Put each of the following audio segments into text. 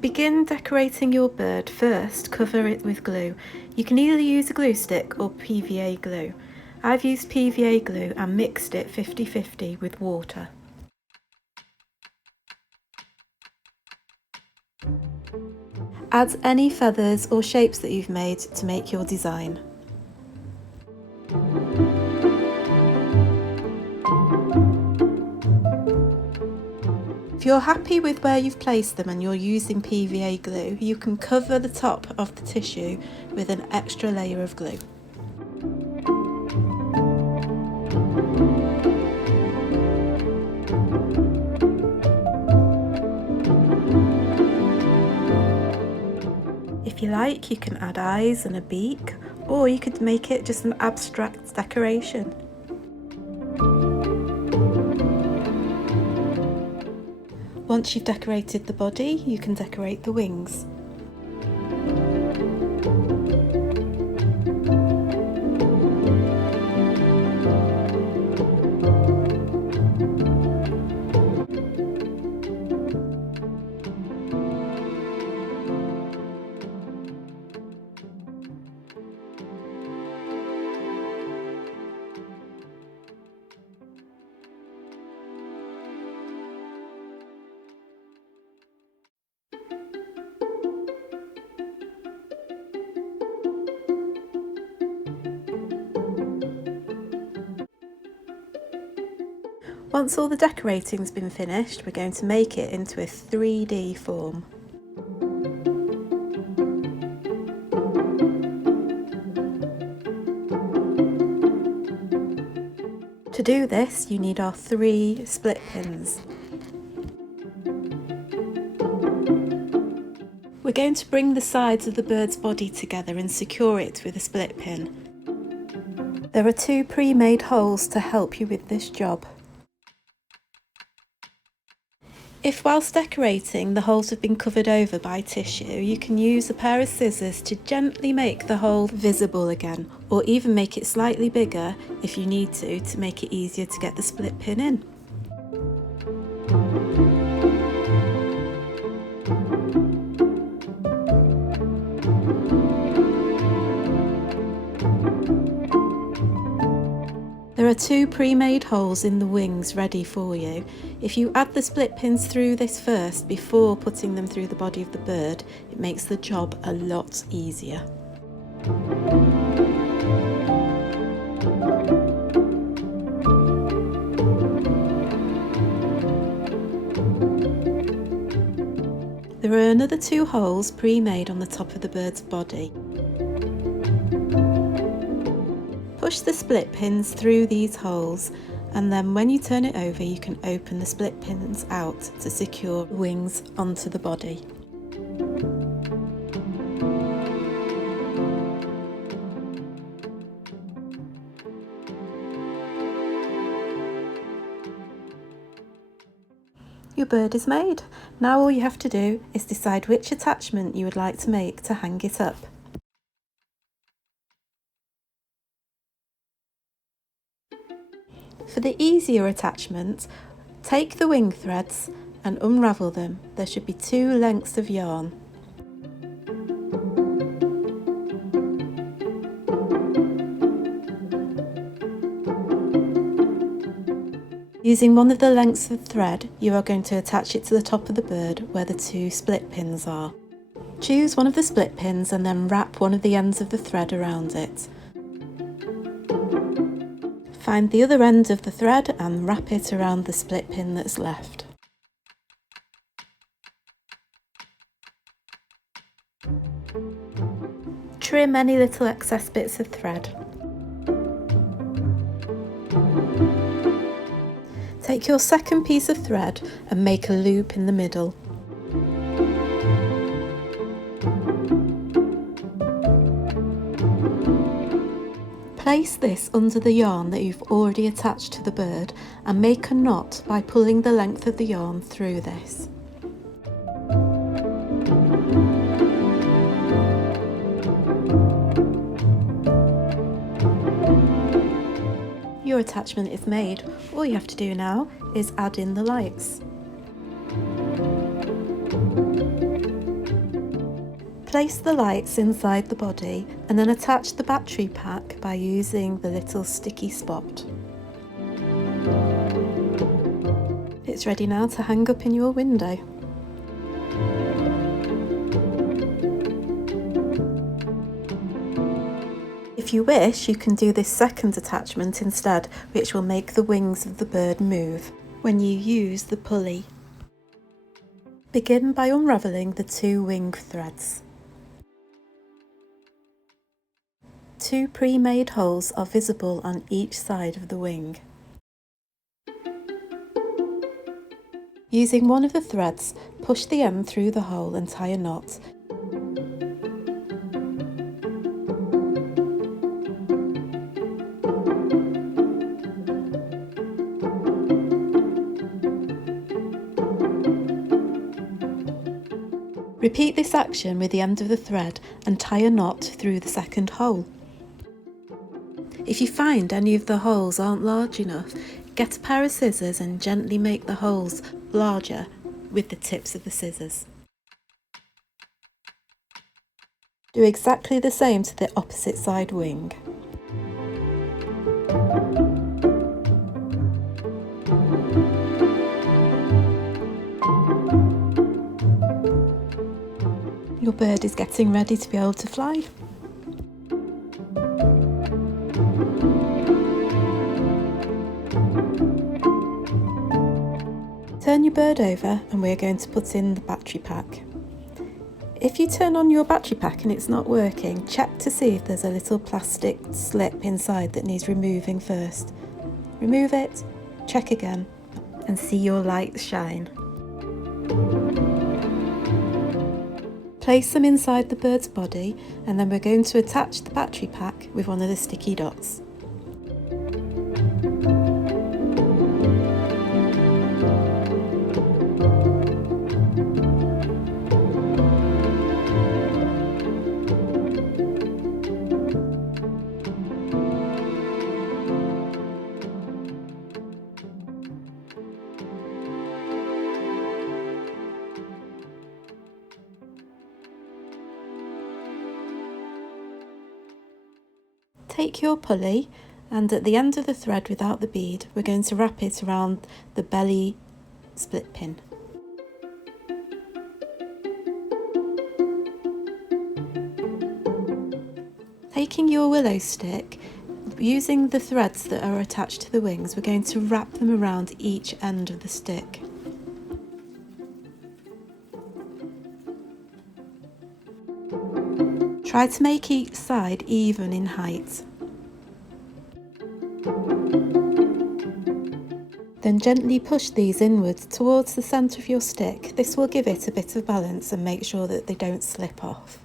begin decorating your bird, first cover it with glue. You can either use a glue stick or PVA glue. I've used PVA glue and mixed it 50-50 with water. Add any feathers or shapes that you've made to make your design. If you're happy with where you've placed them and you're using PVA glue, you can cover the top of the tissue with an extra layer of glue. If you like, you can add eyes and a beak, or you could make it just an abstract decoration. Once you've decorated the body, you can decorate the wings. Once all the decorating's been finished, we're going to make it into a 3D form. To do this, you need our 3 split pins. We're going to bring the sides of the bird's body together and secure it with a split pin. There are 2 pre-made holes to help you with this job. If whilst decorating the holes have been covered over by tissue, you can use a pair of scissors to gently make the hole visible again, or even make it slightly bigger if you need to make it easier to get the split pin in. There are 2 pre-made holes in the wings ready for you. If you add the split pins through this first before putting them through the body of the bird, it makes the job a lot easier. There are another 2 holes pre-made on the top of the bird's body. Push the split pins through these holes, and then when you turn it over you can open the split pins out to secure the wings onto the body. Your bird is made. Now all you have to do is decide which attachment you would like to make to hang it up. For the easier attachment, take the wing threads and unravel them. There should be 2 lengths of yarn. Using one of the lengths of thread, you are going to attach it to the top of the bird where the 2 split pins are. Choose one of the split pins and then wrap one of the ends of the thread around it. Find the other end of the thread and wrap it around the split pin that's left. Trim any little excess bits of thread. Take your second piece of thread and make a loop in the middle. Place this under the yarn that you've already attached to the bird and make a knot by pulling the length of the yarn through this. Your attachment is made. All you have to do now is add in the lights. Place the lights inside the body and then attach the battery pack by using the little sticky spot. It's ready now to hang up in your window. If you wish, you can do this second attachment instead, which will make the wings of the bird move when you use the pulley. Begin by unravelling the 2 wing threads. 2 pre-made holes are visible on each side of the wing. Using one of the threads, push the end through the hole and tie a knot. Repeat this action with the end of the thread and tie a knot through the second hole. If you find any of the holes aren't large enough, get a pair of scissors and gently make the holes larger with the tips of the scissors. Do exactly the same to the opposite side wing. Your bird is getting ready to be able to fly. Turn your bird over and we're going to put in the battery pack. If you turn on your battery pack and it's not working, check to see if there's a little plastic slip inside that needs removing first. Remove it, check again, and see your lights shine. Place them inside the bird's body and then we're going to attach the battery pack with one of the sticky dots. Take your pulley and at the end of the thread without the bead, we're going to wrap it around the belly split pin. Taking your willow stick, using the threads that are attached to the wings, we're going to wrap them around each end of the stick. Try to make each side even in height. Then gently push these inwards towards the centre of your stick. This will give it a bit of balance and make sure that they don't slip off.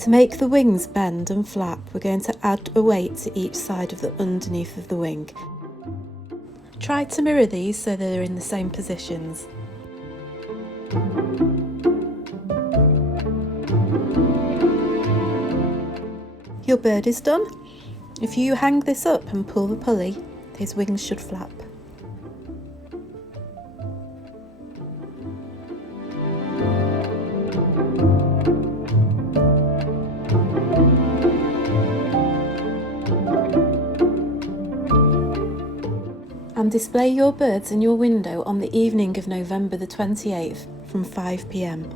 To make the wings bend and flap, we're going to add a weight to each side of the underneath of the wing. Try to mirror these so they're in the same positions. Your bird is done. If you hang this up and pull the pulley, his wings should flap. And display your birds in your window on the evening of November the 28th from 5 p.m.